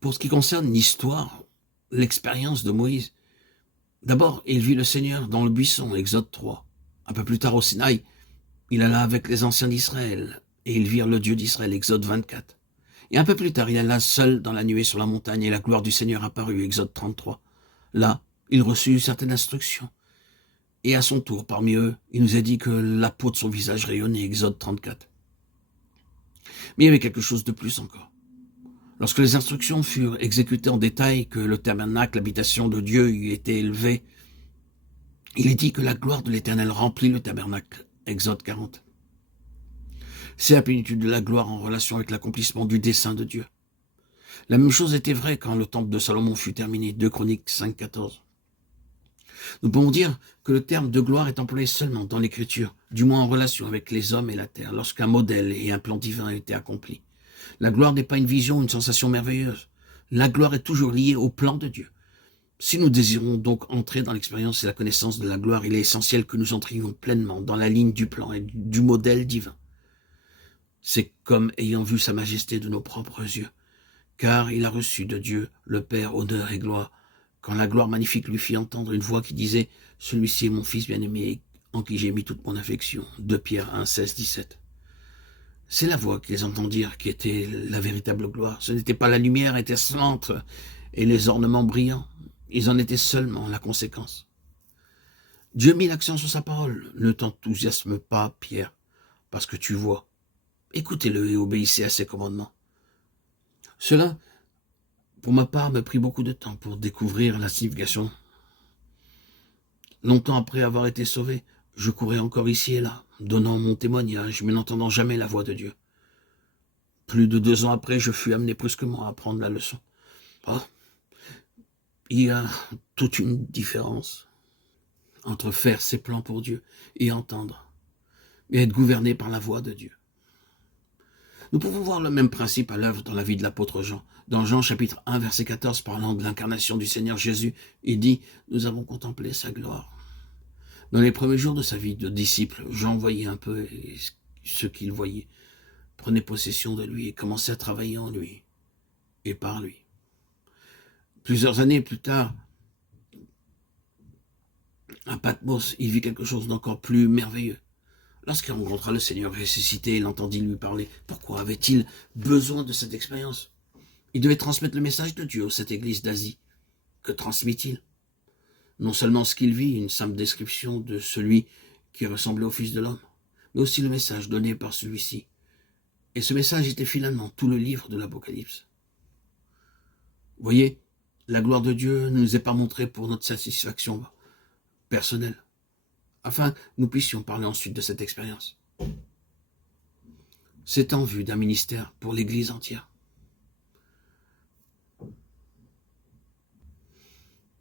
Pour ce qui concerne l'histoire, l'expérience de Moïse, d'abord, il vit le Seigneur dans le buisson, Exode 3. Un peu plus tard au Sinaï, il alla avec les anciens d'Israël, et ils virent le Dieu d'Israël, Exode 24. Et un peu plus tard, il alla seul dans la nuée sur la montagne, et la gloire du Seigneur apparut, Exode 33. Là, il reçut certaines instructions. Et à son tour, parmi eux, il nous a dit que la peau de son visage rayonnait, Exode 34. Mais il y avait quelque chose de plus encore. Lorsque les instructions furent exécutées en détail, que le tabernacle, l'habitation de Dieu, y était élevé, il est dit que la gloire de l'Éternel remplit le tabernacle, Exode 40. C'est la plénitude de la gloire en relation avec l'accomplissement du dessein de Dieu. La même chose était vraie quand le temple de Salomon fut terminé, 2 Chroniques 5,14. Nous pouvons dire que le terme de gloire est employé seulement dans l'Écriture, du moins en relation avec les hommes et la terre, lorsqu'un modèle et un plan divin étaient accomplis. La gloire n'est pas une vision, une sensation merveilleuse. La gloire est toujours liée au plan de Dieu. Si nous désirons donc entrer dans l'expérience et la connaissance de la gloire, il est essentiel que nous entrions pleinement dans la ligne du plan et du modèle divin. C'est comme ayant vu sa majesté de nos propres yeux, car il a reçu de Dieu, le Père, honneur et gloire, quand la gloire magnifique lui fit entendre une voix qui disait « Celui-ci est mon fils bien-aimé, en qui j'ai mis toute mon affection » 2 Pierre 1, 16, 17. C'est la voix qu'ils entendirent qui était la véritable gloire. Ce n'était pas la lumière étincelante et les ornements brillants. Ils en étaient seulement la conséquence. Dieu mit l'accent sur sa parole. Ne t'enthousiasme pas, Pierre, parce que tu vois. Écoutez-le et obéissez à ses commandements. Cela, pour ma part, m'a pris beaucoup de temps pour découvrir la signification. Longtemps après avoir été sauvé, je courais encore ici et là, donnant mon témoignage, mais n'entendant jamais la voix de Dieu. Plus de 2 ans après, je fus amené brusquement à apprendre la leçon. Oh, il y a toute une différence entre faire ses plans pour Dieu et entendre, et être gouverné par la voix de Dieu. Nous pouvons voir le même principe à l'œuvre dans la vie de l'apôtre Jean. Dans Jean chapitre 1, verset 14, parlant de l'incarnation du Seigneur Jésus, il dit « Nous avons contemplé sa gloire ». Dans les premiers jours de sa vie de disciple, Jean voyait un peu ce qu'il voyait, prenait possession de lui et commençait à travailler en lui et par lui. Plusieurs années plus tard, à Patmos, il vit quelque chose d'encore plus merveilleux. Lorsqu'il rencontra le Seigneur ressuscité, il entendit lui parler. Pourquoi avait-il besoin de cette expérience? Il devait transmettre le message de Dieu à cette église d'Asie. Que transmit-il? Non seulement ce qu'il vit, une simple description de celui qui ressemblait au Fils de l'homme, mais aussi le message donné par celui-ci. Et ce message était finalement tout le livre de l'Apocalypse. Voyez, la gloire de Dieu ne nous est pas montrée pour notre satisfaction personnelle, afin que nous puissions parler ensuite de cette expérience. C'est en vue d'un ministère pour l'Église entière.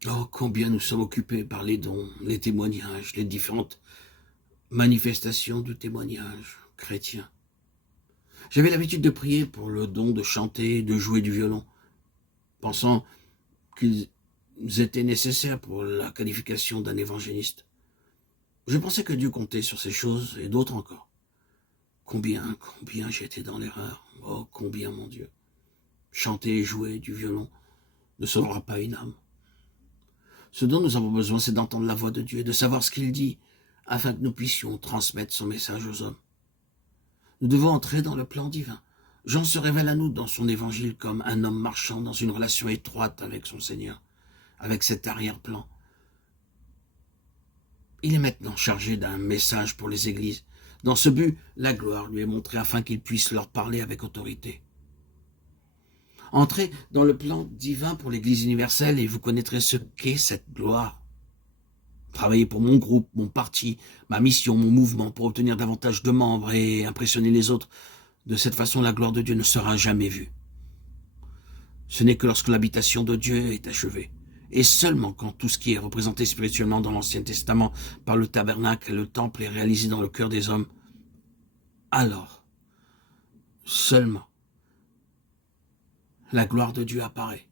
Oh, combien nous sommes occupés par les dons, les témoignages, les différentes manifestations du témoignage chrétien. J'avais l'habitude de prier pour le don de chanter, de jouer du violon, pensant qu'ils étaient nécessaires pour la qualification d'un évangéliste. Je pensais que Dieu comptait sur ces choses et d'autres encore. Combien j'étais dans l'erreur. Oh, combien, mon Dieu. Chanter et jouer du violon ne sauvera pas une âme. Ce dont nous avons besoin, c'est d'entendre la voix de Dieu et de savoir ce qu'il dit, afin que nous puissions transmettre son message aux hommes. Nous devons entrer dans le plan divin. Jean se révèle à nous dans son évangile comme un homme marchant dans une relation étroite avec son Seigneur, avec cet arrière-plan. Il est maintenant chargé d'un message pour les églises. Dans ce but, la gloire lui est montrée afin qu'il puisse leur parler avec autorité. Entrez dans le plan divin pour l'Église universelle et vous connaîtrez ce qu'est cette gloire. Travailler pour mon groupe, mon parti, ma mission, mon mouvement pour obtenir davantage de membres et impressionner les autres. De cette façon, la gloire de Dieu ne sera jamais vue. Ce n'est que lorsque l'habitation de Dieu est achevée. Et seulement quand tout ce qui est représenté spirituellement dans l'Ancien Testament par le tabernacle et le temple est réalisé dans le cœur des hommes, alors, seulement, la gloire de Dieu apparaît.